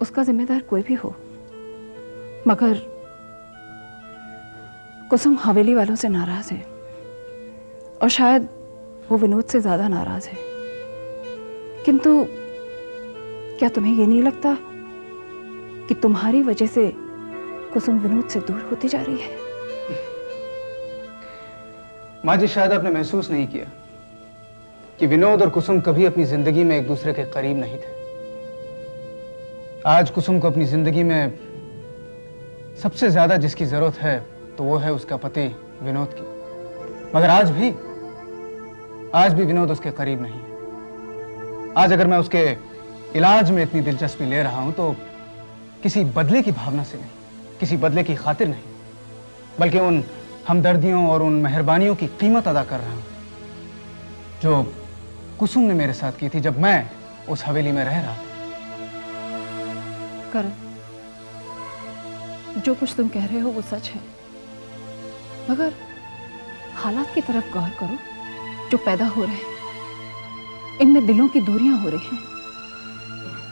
उसका जिम्मेदार कोई भी हो, मगर कुसुम हवेली वालों से नाराज है और शायद वो विनोद से ज्यादा नाराज है। किंतु क्या तुम्हें ये नहीं लगता कि तुम्हारी वजह से कुसुम विनोद से दूर होती जा रही है? माँ जी, शायद आपने महसूस नहीं किया कि विनोद और कुसुम कभी अपनी जिंदगी में एक दूसरे के करीब नहीं थे। आज कुसुम को अपनी जिंदगी में सबसे ज्यादा जिसकी जरूरत है तो वो है उसका पति विनोद की, मगर आज भी विनोद उसके करीब नहीं है। आज अगर मैं उसके इलाज में इतनी दिलचस्पी ले रहा हूं तो किसी बदले की भावना से नहीं, किसी बदले की खातिर नहीं, बल्कि उन हमदर्दियों और उन मेहरबानियों की कीमत अदा कर रहा हूं जो कुसुम ने मेरे साथ की थी जब मैं उस हवेली में रह रहा था। करण, जो कुछ तुम कह रहे हो वो सच है, मगर हालात की तरफ गौर करो जो पैदा हो रहे हैं। इनमें दिलों की दूरियां हो रही हैं,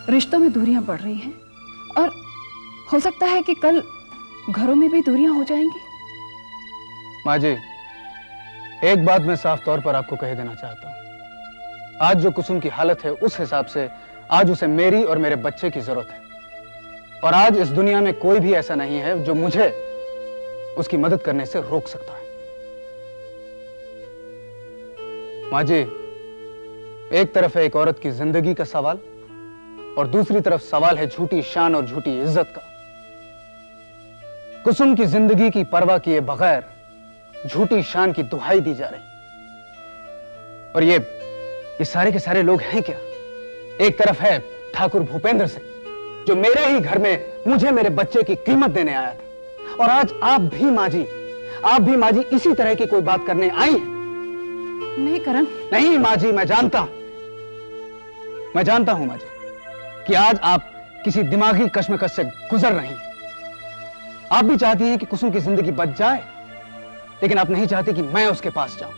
रिश्तों में दूरियां बढ़ रही हैं और हो सकता है कि कल घरों में भी दूरियां हो जाएंगी। माँ जी, एक बात मैं साफ तौर पर आपको कह देना चाहता हूं। आज जो कुसुम की हालत है उस हिसाब से आज उसे मेरी और मेरे बच्चे की जरूरत है, और आज इस दुनिया में कोई भी ऐसा नहीं है जो मुझे उसकी मदद करने से रोक सकता है। माँ जी, एक तरफ है एक औरत की जिंदगी का सवाल और दूसरी तरफ सवाल है झूठी शान और झूठी इज्जत का। कुसुम की जिंदगी की परवाह किए बगैर झूठी शान की दुहाई दी जा रही, और ये सारे के सारे लोग हैं क्या? एक तरफ है ठाकुर भूपेंद्र सिंह जो मेरे ही घर में मुझे मेरे बच्चे की कीमत देने आया था, और आज आप भी माँ जी इसी तरह की कोई बात करने आई हैं। नहीं करण, नहीं माँ जी, मैं जानता हूं माँ जी कि आज आप किसी दिमागी कश्मकश से गुजर रही हैं। आप भी चाहती हैं कि कुसुम की जिंदगी बच जाए, लेकिन आप नहीं चाहती कि मैं उसके पास जाऊं।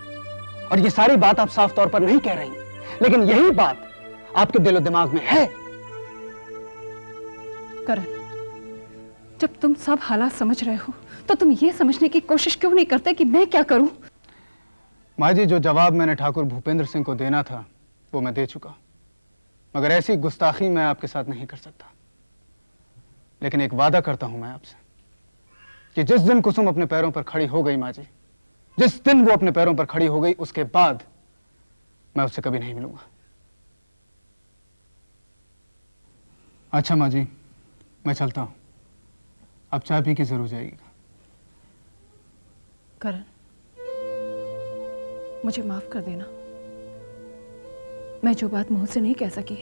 और ये सारी बात आप साफ तौर पर नहीं कह रही, लेकिन यही बात आपके दिलो दिमाग में है। करण, जब तुम सब हालात समझ रहे हो तो तुम ये समझने की कोशिश क्यों नहीं करते कि मैं क्या करूं? माँ जी, जो जवाब मैंने ठाकुर भूपेंद्र सिंह को देना था वो मैं दे चुका, मगर ऐसी गुस्ताखी मैं आपके साथ नहीं कर सकता। लेकिन एक वादा करता हूं मैं आपसे कि जिस दिन कुसुम अपने पैरों पर खड़ी हो गई माँ जी, जिस दिन वो अपने पैरों पर खड़ी हो गई, उसके बाद मैं उससे कभी नहीं मिलूंगा। अच्छा माँ जी, मैं चलता हूं, आप चाय पी के जरूर जाइएगा। करण, मुझे माफ कर देना। मैं जो बात मुंह से नहीं कह सकी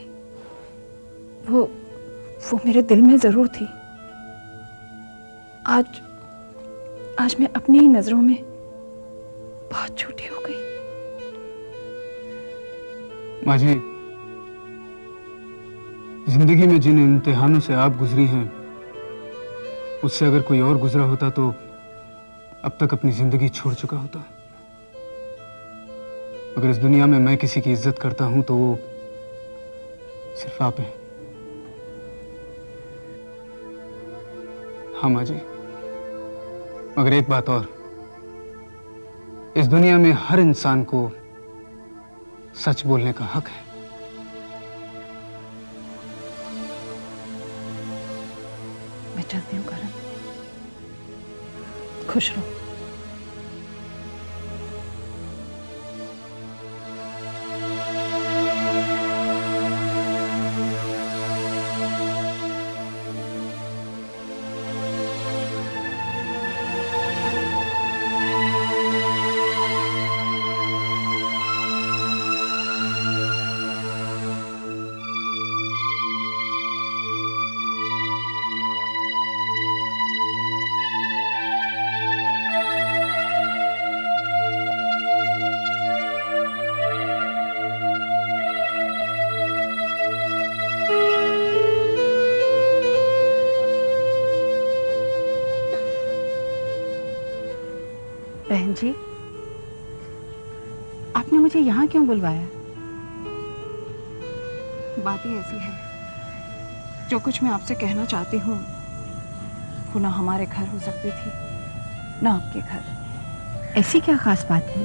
वो मेरे दिल में जरूर थी। आज मैं अपनी ही नजरों में बहुत झूठी हो गई। माँ जी, जिंदगी में जिन इम्तिहानों से आप गुजरी हैं उससे अगर कोई और गुजरा होता तो अब तक अपनी जिंदगी छोड़ चुका होता। अगर इस दुनिया में मैं किसी की इज्जत करता हूं तो वो सिर्फ आप हैं। हाँ माँ जी, मगर एक बात और, इस दुनिया में हर इंसान को सच बोलने का हक है। मैं चलती हूँ करण। खुश रहो। बहन जी, आपने मुझे यहाँ क्यों बुलवाया? बात ही ऐसी है, जो कुछ मैं आपसे कहना चाहती हूँ वो ना हमारे घर हो सकती थी ना आपके घर। ऐसी क्या खास बात है?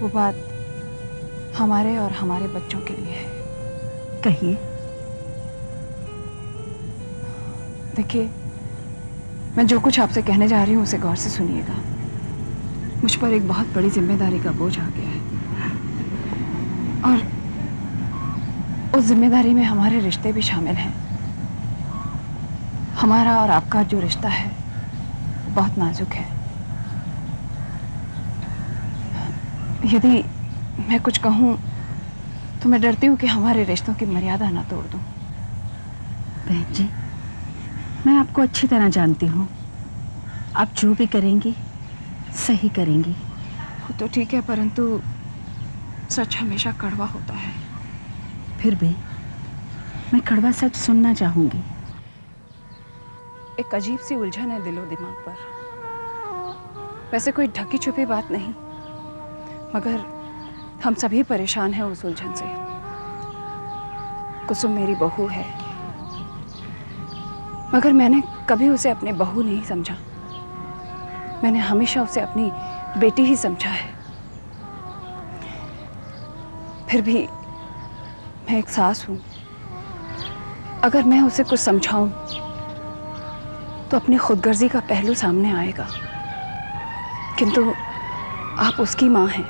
वो बात हमारे और हमारे बच्चों के लिए है। कहिए। देखिए, मैं जो कुछ आपसे कहने जा रही हूँ उसे गौर से सुनिएगा। मुझ पर एक बहुत बड़ी जिम्मेदारी का बोझ आ गया है और उस जिम्मेदारी में हमारे रिश्ते भी शामिल हैं। हमारा और आपका जो रिश्ता है बहुत नाजुक है। यदि मैं कुछ कहूँ तो मैं डरती हूँ कि हमारे रिश्तों की मर्यादा ना तोड़ दूँ। बहन जी, मैं आपको अच्छी तरह जानती हूँ। आप जो भी करेंगी सही करेंगी। वो तो ठीक है, परंतु सच हमेशा कड़वा होता है। फिर भी मैं कड़वा सच सुनना चाहूंगी। एक अजीब सी उलझन है दिलो दिमाग पर। वैसे कोई ढकी छुपी बात नहीं, मगर हम सभी परेशान हैं उस उलझन से। कुसुम मेरी बहू है, मगर मैंने कभी उसे अपनी बहू नहीं समझा। मैंने हमेशा उसे अपनी बेटी ही समझा है। फिर भी मैं एक सास हूं। अगर मैं उसे कुछ समझाऊं तो अपनी खुदगर्जी का पहलू सामने आएगा, किंतु आप उसकी मां हैं।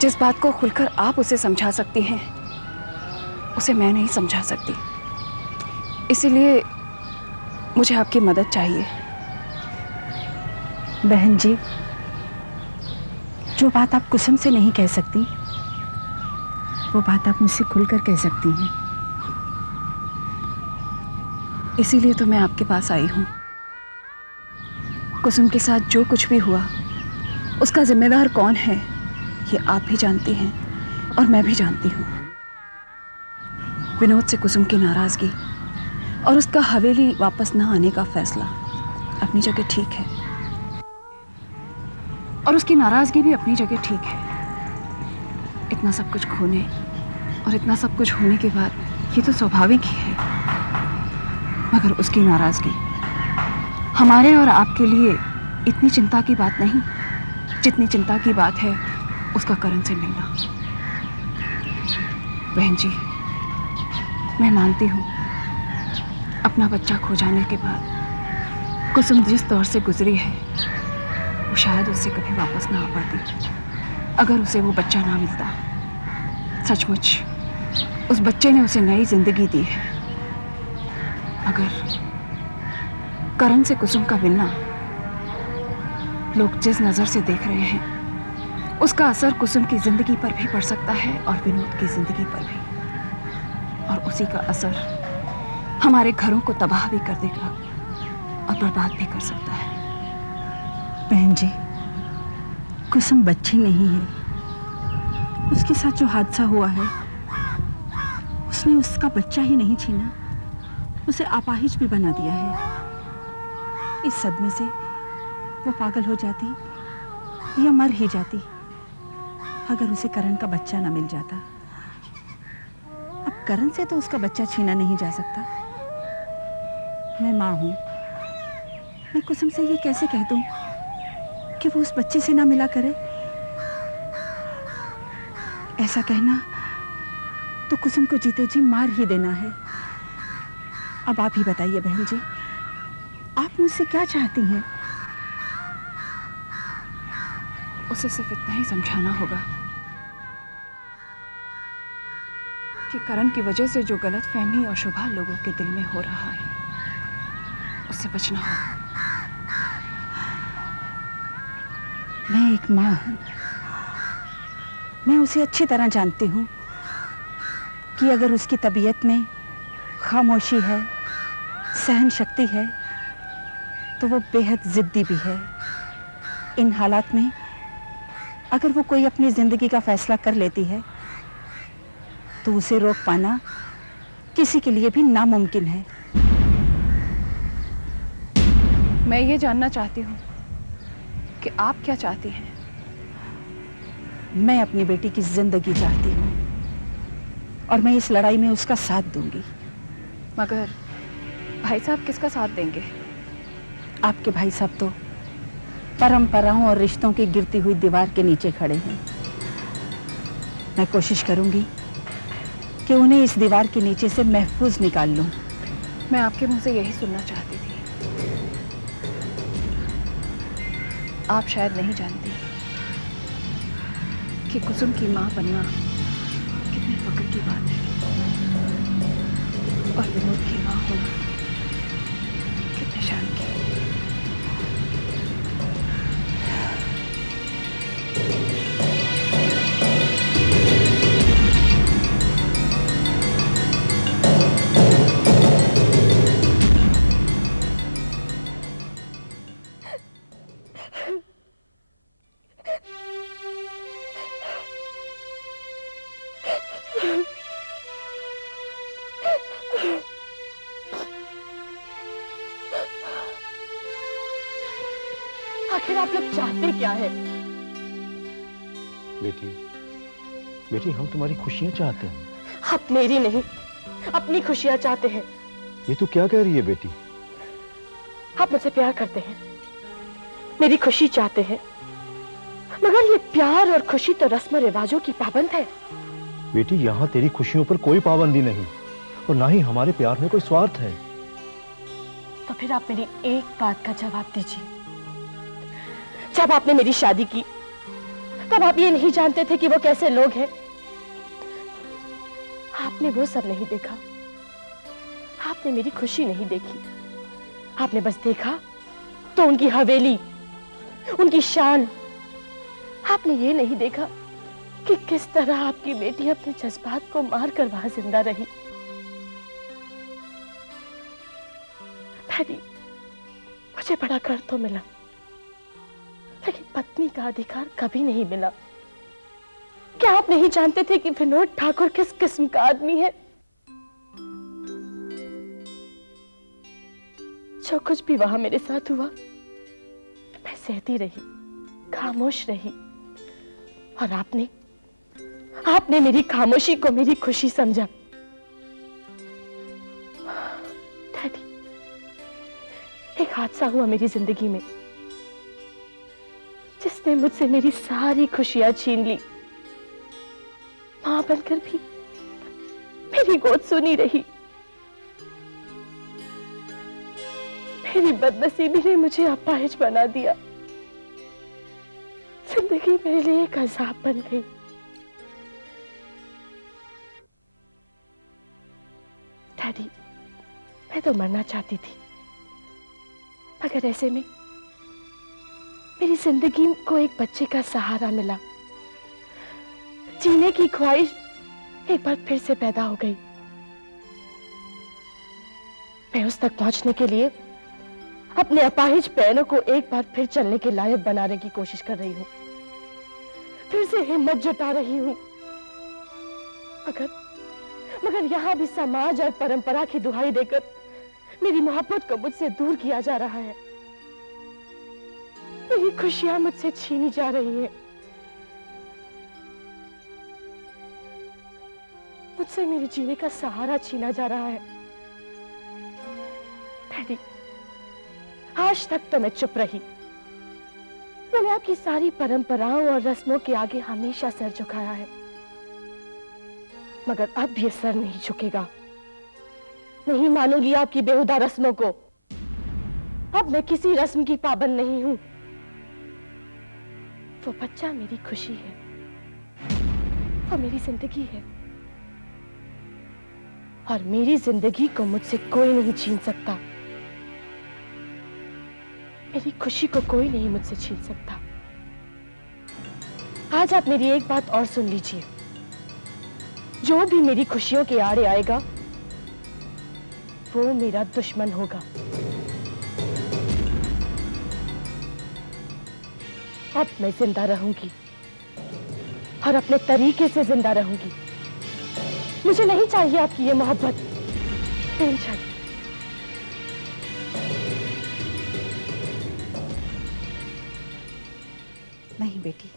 जिस बात को खुलकर आप उसे समझा सकती हैं उसे मैं नहीं समझा सकती। इसीलिए मुझे आपकी मदद चाहिए। बहन जी, जो बात आप कुसुम से नहीं कह सकती वो बात आप मुझसे खुलकर कह सकती हैं। इसीलिए तो मैं आपके पास आई हूँ। कुसुम के साथ जो कुछ भी हुआ उसका जिम्मेदार कौन है ये आप भी जानती हैं और मैं भी जानती हूँ। विनोद से कुसुम की नाराजगी और उसका हवेली वापस ना आने का फैसला अपनी जगह ठीक है, और उसकी नाराजगी भी अपनी जगह ठीक है। इतना सब कुछ खोने और इतना सब कुछ होने के बाद ये तो स्वाभाविक ही है, मगर उसकी नाराजगी हमारे और आपके लिए इतनी चिंता की बात नहीं जितनी चिंता की बात है उसका करण से मिलना। बहन जी, मैं मानती हूँ अपना बच्चा खो जाने के बाद कुसुम जिस दौर से गुजरी है वो शायद उससे कभी वापस ना आ पाती। अगर उसे वो बच्चा ना मिलता, सचमुच उस बच्चे ने उसे नई जिंदगी दी है। अगर करण से कुसुम का मिलना लोग जिस नजर से देख रहे हैं उसका असर कुसुम की जिंदगी पर भी पड़ सकता है और विनोद की जिंदगी पर भी, और उसी का असर हमारे घरों को तबाह भी कर देगा और बर्बाद भी कर सकता है। बहन जी, कुसुम बच्ची नहीं है। उसके साथ जो हादसा हुआ है उसने उसका बच्चा ही नहीं छीना, उसे अपाहिज भी बना दिया है। इस सदमे से वो पागल हो जाती या मर ही जाती अगर उसे करण का बच्चा ना मिल जाता। अब करण से तो उसका बच्चा छीना नहीं जा सकता। मैं माँ हूं, मैं कुसुम से ये कैसे कह दूं कि वो उस बच्चे से ना मिला करे? ऐसा कहना तो कुसुम को जीते जी मार ही देना है। अब आप ही बताइए बहन जी, आप मुझसे क्या चाहती हैं? उसे सिर्फ इतना ही समझाना होगा कि करण की वजह से जो गलतफहमी और शुभा लोगों के दिल में हो रहा है, उससे बचना होगा। मैं एक माँ हूँ। मैं उसे अच्छी तरह जानती हूँ कि अगर उसकी तबीयत में खामोशी है, सहन शक्ति है, तो वो बेहद जिद्दी भी है। इन हालात में अगर वो कोई अपनी जिंदगी का फैसला कर लेती है तो उसे रोक पाना किसी के लिए भी नामुमकिन है। मैं ये जानना चाहती हूँ कि आप क्या चाहती हैं? मैं अपनी बेटी की जिंदगी चाहती हूँ और मैं इस लड़ाई में उसका साथ दूंगी। मगर भाई साहब किसका साथ देंगे? आपके भाई साहब तो परंपराओं और रिश्तों की गिरती हुई दीवार के नीचे खड़े हैं। मैं कोशिश करूंगी कि उन्हें इस दीवार के नीचे से महफूज निकाल लूं। मैं आपके मुंह से यही सुनना चाहती थी। आप शायद नहीं जानती कि कुसुम की मां बनना कितने फक्र की बात है और विनोद की मां होना कितने शान की। आखिर आप लोग चाहते क्या है? बेटी, बेटी हम तुम्हारी खुशियां चाहते हैं। आप मेरी नहीं, अपनी खुशियां चाहते हैं। ये तू क्या कह रही है बेटी? आप मुझसे प्यार करते हैं, मेरी खुशी चाहते हैं, मगर ये प्यार और खुशी तो रस्म रिवाजों की पाबंद है। बेटी यहाँ तेरी खुशियों पर कोई पाबंदी नहीं और ना ही हमारे प्यार में कोई स्वार्थ है। तो फिर आप मेरी एक बात का जवाब दीजिए। जब आपने मेरी शादी की तब आप ये नहीं जानते थे कि वो कैसे लोग हैं? आपने वो सब नहीं देखा, आपने मेरी खुशी नहीं देखी। आपने बस देखा तो उनकी हवेली, उनकी शान। आपने ये नहीं देखा कि किस तरह आपकी बेटी अपने जज्बात को मारकर वहां जिंदा रही। डैडी, मुझे बड़ा घर तो मिला, लेकिन पत्नी का अधिकार कभी नहीं मिला। क्या आप नहीं जानते थे कि विनोद ठाकुर किस किस्म का आदमी है? जो कुछ भी वहां मेरे साथ हुआ, मैं सहती रही, खामोश रही, और आपने मेरी खामोशी को मेरी खुशी समझा। डैडी, एक हादसा हुआ मेरी जिंदगी में जिसने मुझसे मेरी सारी खुशियां छीन ली। मां बनकर भी मेरी गोद सुनी रही। मेरी बदनसीबी ने मुझे अपाहिज बना दिया। जिंदगी मेरे लिए एक अज़ाब बन गई। डैडी, मैं तो मरना चाहती थी, मगर ऐसे में मेरी जिंदगी को एक बच्चे का सहारा मिला। जीने की ख्वाहिश एक बार फिर से पैदा हो गई। मैं उस तक पहुंचने के लिए अपने अपाहिज पैरों को एक बार फिर चलने के लायक बनाने की कोशिश कर रही हूं, फिर से हिम्मत जुटा रही हूं। मगर यहां भी समाज और परंपरा की दुहाई देकर मेरी मोहब्बत को मुझसे दूर किया जा रहा है। मेरी खुशियां मुझसे छीनी जा रही हैं। मुझसे मेरे जीने का सहारा छीना जा रहा है। डैडी, आज तक तो मैं चुप रही। मैंने आपकी सारी परंपराओं और रस्मों के आगे हमेशा सर झुकाया है, मगर अब ये सर नहीं झुकेगा। नहीं मानूंगी आपकी बेहुदा रस्मों को। अब मैं किसी रस्म की पाबंद नहीं हूं। वो बच्चा मेरी खुशी है, वो मेरी जिंदगी है, और मेरी जिंदगी को मुझसे कोई नहीं छीन सकता। मेरी खुशी को कोई नहीं मुझसे छीन सकता। आज आप मेरी एक बात और सुन लीजिए, जो भी मेरी खुशियों के आड़े आएगा वो मेरा दुश्मन होगा। अब मैं जिंदा रहूंगी और अपने तरीके से जिंदा रहूंगी। मुझे नहीं चाहिए आपकी ये मोहब्बत, नहीं चाहिए। नहीं बेटी,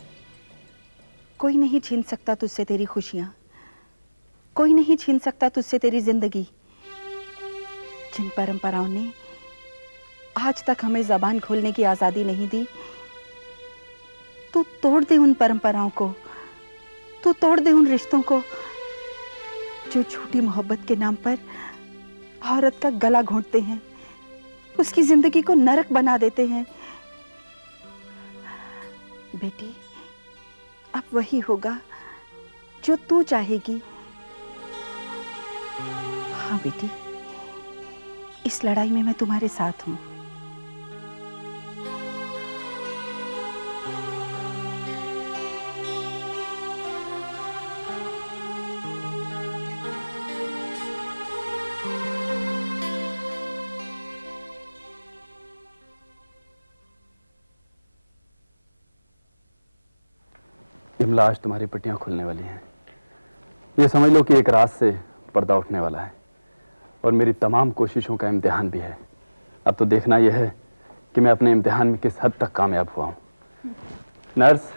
कोई नहीं छीन सकता तुझसे तेरी खुशियां, कोई नहीं छीन सकता तुझसे तेरी जिंदगी। जिन परंपराओं ने आज तक हमें जबान खोलने की आजादी नहीं दी, तू तोड़ दे उन परंपराओं को, तू तोड़ दे उन रिश्तों को जो झूठी मोहब्बत के नाम पर औरत का गला घोंटते हैं, उसकी जिंदगी को नरक बना देते हैं। बेटी, अब वही होगा जो तू चाहेगी। हाँ बेटी, इस लड़ाई में मैं तुम्हारे साथ हूं। विमला, आज तुम्हारी पट्टियां खुलने वाली हैं। ये समझ लो कि एक रात से पर्दा उठने वाला है और मेरी तमाम कोशिशों का इम्तिहान भी है। अब तो देखना यह है कि मैं अपने इम्तिहान में किस हद तक कामयाब हुआ हूं। नर्स,